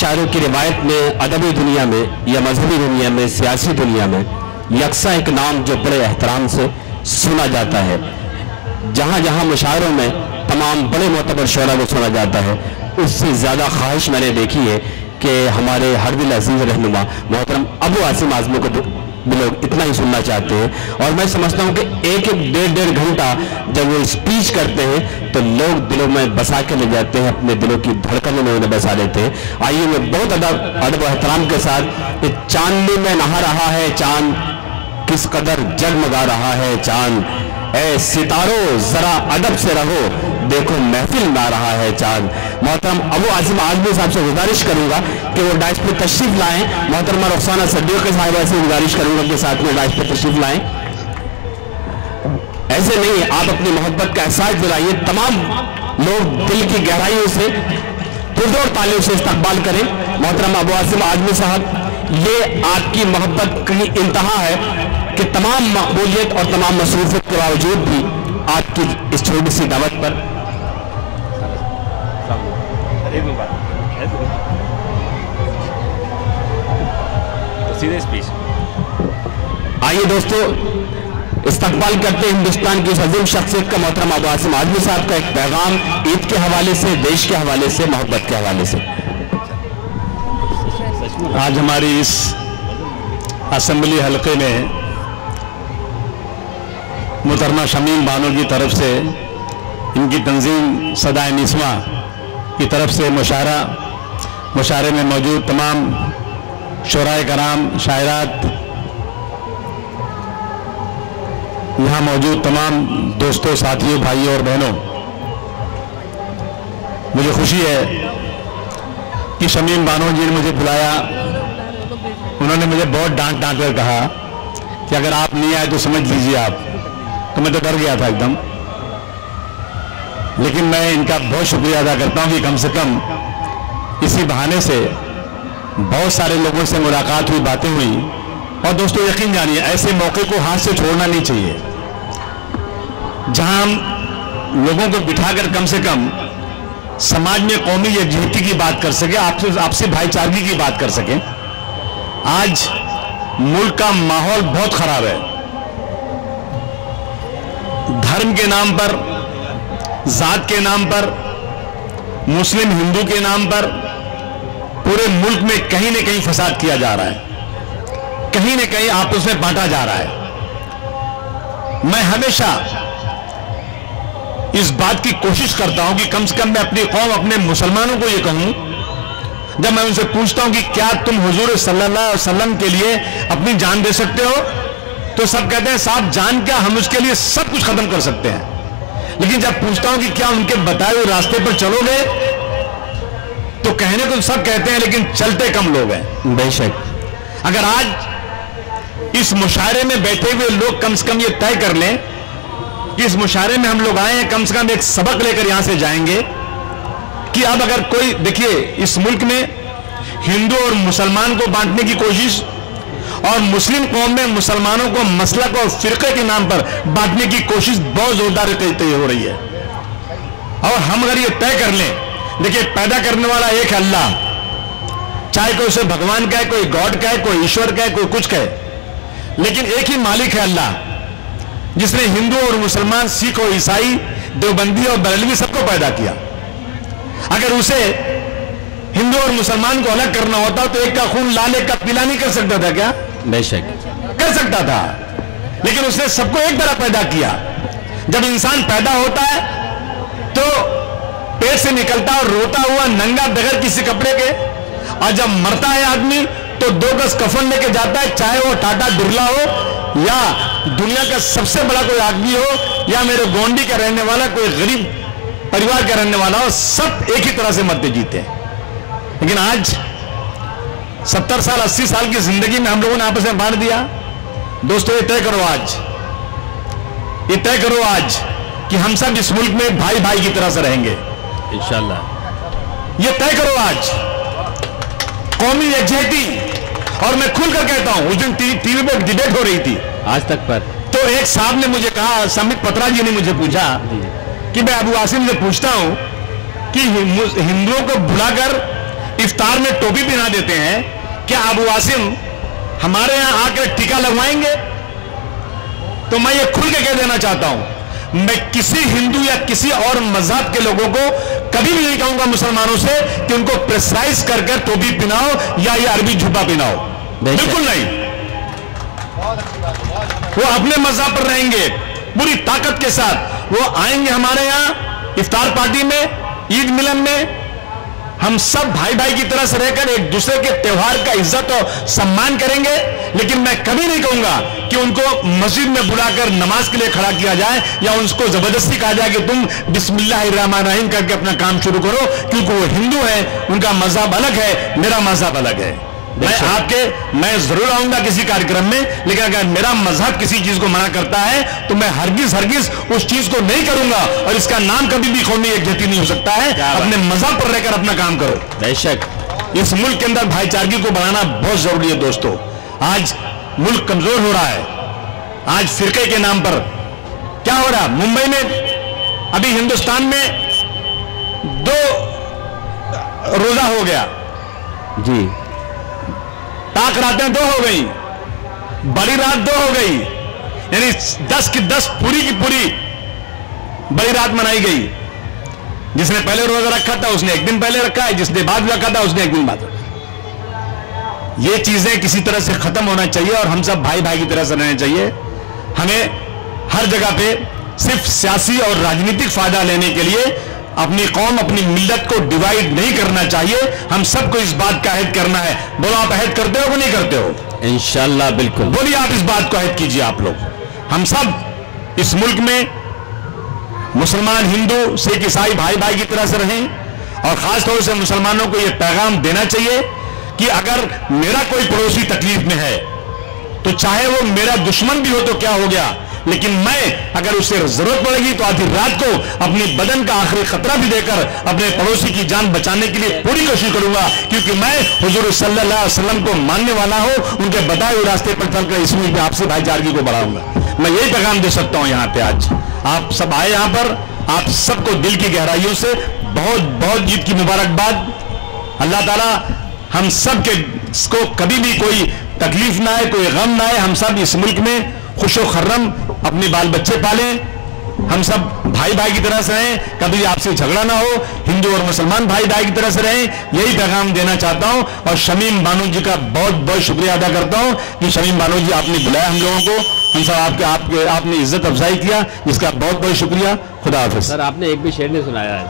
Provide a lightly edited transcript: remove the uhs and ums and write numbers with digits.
शायरों की रिवायत में, अदबी दुनिया में या मजहबी दुनिया में, सियासी दुनिया में यकसा एक नाम जो बड़े एहतराम से सुना जाता है। जहाँ जहाँ मुशायरों में तमाम बड़े मोतबर शोरा को सुना जाता है, उससे ज़्यादा ख्वाहिश मैंने देखी है कि हमारे हर दिल अजीज़ रहनुमा मोहतरम अबू आसिम आज़मी को भी लोग इतना ही सुनना चाहते हैं। और मैं समझता हूँ कि एक डेढ़ घंटा जब वो स्पीच करते हैं तो लोग दिलों में बसा के ले जाते हैं, अपने दिलों की धड़कनों में उन्हें बसा लेते हैं। आइए मैं बहुत अदब एहतराम के साथ, ये चांदनी में नहा रहा है चांद, किस कदर जगमगा रहा है चांद, ए सितारों जरा अदब से रहो, देखो महफिल में आ रहा है चांद। मोहतरम अबू आसिम आज़मी साहब से गुजारिश करूंगा कि वो डाइस पे तशरीफ लाएं। मोहतरमा रुखसाना सद्दीक़ साहिबा से गुजारिश करूंगा कि साथ में डाइस पे तशरीफ लाएं। ऐसे नहीं, आप अपनी मोहब्बत का एहसास दिलाइए, तमाम लोग दिल की गहराइयों से पुरजोर तालियों से इस्तकबाल करें। मोहतरम अबू आसिम आज़मी साहब, ये आपकी मोहब्बत की इंतहा है कि तमाम मकबूलियत और तमाम मसरूफियत के बावजूद भी आपकी इस छोटी सी दावत पर आइए दोस्तों, इस्तकबाल करते हैं हिंदुस्तान की उस अजीम शख्सियत का, मोहतरम अबू आसिम आज़मी साहब का एक पैगाम ईद के हवाले से, देश के हवाले से, मोहब्बत के हवाले से। आज हमारी इस असेंबली हलके में मोहतरमा शमीम बानो की तरफ से, इनकी तंजीम सदाए निस्वा की तरफ से मुशायरे में मौजूद तमाम शोराए कराम, शायरात, यहाँ मौजूद तमाम दोस्तों, साथियों, भाइयों और बहनों, मुझे खुशी है कि शमीम बानो जी ने मुझे बुलाया। उन्होंने मुझे बहुत डांट कर कहा कि अगर आप नहीं आए तो समझ लीजिए आप, तो मैं तो डर गया था एकदम। लेकिन मैं इनका बहुत शुक्रिया अदा करता हूं कि कम से कम इसी बहाने से बहुत सारे लोगों से मुलाकात हुई, बातें हुई। और दोस्तों यकीन जानिए, ऐसे मौके को हाथ से छोड़ना नहीं चाहिए, जहां हम लोगों को बिठाकर कम से कम समाज में कौमी यकजहती की बात कर सके, आपसी भाईचारगी की बात कर सके। आज मुल्क का माहौल बहुत खराब है। धर्म के नाम पर, जात के नाम पर, मुस्लिम हिंदू के नाम पर पूरे मुल्क में कहीं न कहीं फसाद किया जा रहा है, कहीं न कहीं आपस में बांटा जा रहा है। मैं हमेशा इस बात की कोशिश करता हूं कि कम से कम मैं अपनी कौम, अपने मुसलमानों को यह कहूं, जब मैं उनसे पूछता हूं कि क्या तुम हुजूर सल्लल्लाहु अलैहि वसल्लम के लिए अपनी जान दे सकते हो, तो सब कहते हैं साहब जान क्या, हम उसके लिए सब कुछ खत्म कर सकते हैं। लेकिन जब पूछता हूं कि क्या उनके बताए हुए रास्ते पर चलोगे, तो कहने को सब कहते हैं लेकिन चलते कम लोग हैं। बेशक अगर आज इस मुशायरे में बैठे हुए लोग कम से कम ये तय कर लें कि इस मुशायरे में हम लोग आए हैं, कम से कम एक सबक लेकर यहां से जाएंगे कि अब अगर कोई, देखिए इस मुल्क में हिंदू और मुसलमान को बांटने की कोशिश और मुस्लिम कौम में मुसलमानों को मसलक और फिरके के नाम पर बांटने की कोशिश बहुत जोरदार तरीके हो रही है। और हम अगर ये तय कर लें, देखिए पैदा करने वाला एक है अल्लाह, चाहे कोई उसे भगवान कहे, कोई गॉड कहे, कोई ईश्वर कहे, कोई कुछ कहे, लेकिन एक ही मालिक है अल्लाह, जिसने हिंदू और मुसलमान, सिख और ईसाई, देवबंदी और बरेलवी सबको पैदा किया। अगर उसे हिंदू और मुसलमान को अलग करना होता तो एक का खून लाल एक का पीला नहीं कर सकता था क्या? बेशक कर सकता था, लेकिन उसने सबको एक तरह पैदा किया। जब इंसान पैदा होता है तो पेट से निकलता और रोता हुआ नंगा बगैर किसी कपड़े के, और जब मरता है आदमी तो 2 गज कफन लेके जाता है, चाहे वो टाटा बिरला हो या दुनिया का सबसे बड़ा कोई आदमी हो या मेरे गोंडी का रहने वाला कोई गरीब परिवार का रहने वाला हो, सब एक ही तरह से मरते जीते हैं। लेकिन आज 70 साल 80 साल की जिंदगी में हम लोगों ने आपस में बांट दिया। दोस्तों ये तय करो आज, ये तय करो आज कि हम सब इस मुल्क में भाई भाई की तरह से रहेंगे इंशाअल्लाह। ये तय करो आज कौमी यकजहती। और मैं खुलकर कहता हूं, उस दिन टीवी पर डिबेट हो रही थी आज तक पर, तो एक साहब ने मुझे कहा, समित पत्रा जी ने मुझे पूछा कि मैं अबू आसिम से पूछता हूं कि हिंदुओं को बुलाकर इफ्तार में टोपी पहना देते हैं, क्या अबू आसिम हमारे यहां आकर टीका लगवाएंगे? तो मैं ये खुल के कह देना चाहता हूं, मैं किसी हिंदू या किसी और मजहब के लोगों को कभी भी नहीं कहूंगा मुसलमानों से कि उनको प्रेसराइज कर टोपी पहनाओ या ये अरबी जुब्बा पहनाओ, बिल्कुल नहीं। वो अपने मजहब पर रहेंगे पूरी ताकत के साथ। वो आएंगे हमारे यहां इफ्तार पार्टी में, ईद मिलन में, हम सब भाई भाई की तरह से रहकर एक दूसरे के त्योहार का इज्जत और सम्मान करेंगे। लेकिन मैं कभी नहीं कहूंगा कि उनको मस्जिद में बुलाकर नमाज के लिए खड़ा किया जाए या उनको जबरदस्ती कहा जाए कि तुम बिस्मिल्लाहिर्रहमानिर्रहीम करके अपना काम शुरू करो, क्योंकि वो हिंदू है, उनका मजहब अलग है, मेरा मजहब अलग है। मैं जरूर आऊंगा किसी कार्यक्रम में, लेकिन अगर मेरा मजहब किसी चीज को मना करता है तो मैं हरगिज उस चीज को नहीं करूंगा, और इसका नाम कभी भी कौमी एकजुटता नहीं हो सकता है। अपने मजहब पर रहकर अपना काम करो। बेशक इस मुल्क के अंदर भाईचारगी को बढ़ाना बहुत जरूरी है दोस्तों। आज मुल्क कमजोर हो रहा है, आज फिरके के नाम पर क्या हो रहा है। मुंबई में अभी हिंदुस्तान में 2 रोजा हो गया जी, ताक रातें 2 हो गई, बड़ी रात 2 हो गई, यानी 10 की 10 पूरी की पूरी बड़ी रात मनाई गई। जिसने पहले रोजा रखा था उसने एक दिन पहले रखा है, जिसने बाद रखा था उसने एक दिन बाद रखा। ये चीजें किसी तरह से खत्म होना चाहिए और हम सब भाई भाई की तरह से रहना चाहिए। हमें हर जगह पे सिर्फ सियासी और राजनीतिक फायदा लेने के लिए अपनी कौम, अपनी मिल्लत को डिवाइड नहीं करना चाहिए। हम सबको इस बात का अहद करना है। बोलो, आप अहद करते हो कि नहीं करते हो? इंशाल्लाह बिल्कुल। बोलिए, आप इस बात को अहद कीजिए। आप लोग, हम सब इस मुल्क में मुसलमान, हिंदू, सिख, ईसाई भाई भाई की तरह से रहें। और खासतौर से मुसलमानों को यह पैगाम देना चाहिए कि अगर मेरा कोई पड़ोसी तकलीफ में है तो चाहे वो मेरा दुश्मन भी हो तो क्या हो गया, लेकिन मैं अगर उसे जरूरत पड़ेगी तो आधी रात को अपने बदन का आखिरी खतरा भी देकर अपने पड़ोसी की जान बचाने के लिए पूरी कोशिश करूंगा, क्योंकि मैं हुजूर सल्लल्लाहु अलैहि वसल्लम को मानने वाला हूं। उनके बताए हुए रास्ते पर चलकर इस मुल्क में आपसी भाईचारगी को बढ़ाऊंगा। मैं यही पैगाम दे सकता हूं। यहाँ पे आज आप सब आए, यहाँ पर आप सबको दिल की गहराइयों से बहुत बहुत ईद की मुबारकबाद। अल्लाह ताला हम सब को कभी भी कोई तकलीफ ना आए, कोई गम ना आए। हम सब इस मुल्क में खुशो खर्रम अपने बाल बच्चे पालें। हम सब भाई भाई की तरह से रहें, कभी आपसे झगड़ा ना हो, हिंदू और मुसलमान भाई भाई की तरह से रहें। यही पैगाम देना चाहता हूं। और शमीम बानो जी का बहुत बहुत शुक्रिया अदा करता हूं कि शमीम बानो जी आपने बुलाया हम लोगों को, हम सब आपने इज्जत अफजाई किया, जिसका बहुत बहुत शुक्रिया। खुदा हाफिज। सर, आपने एक भी शेर नहीं सुनाया है।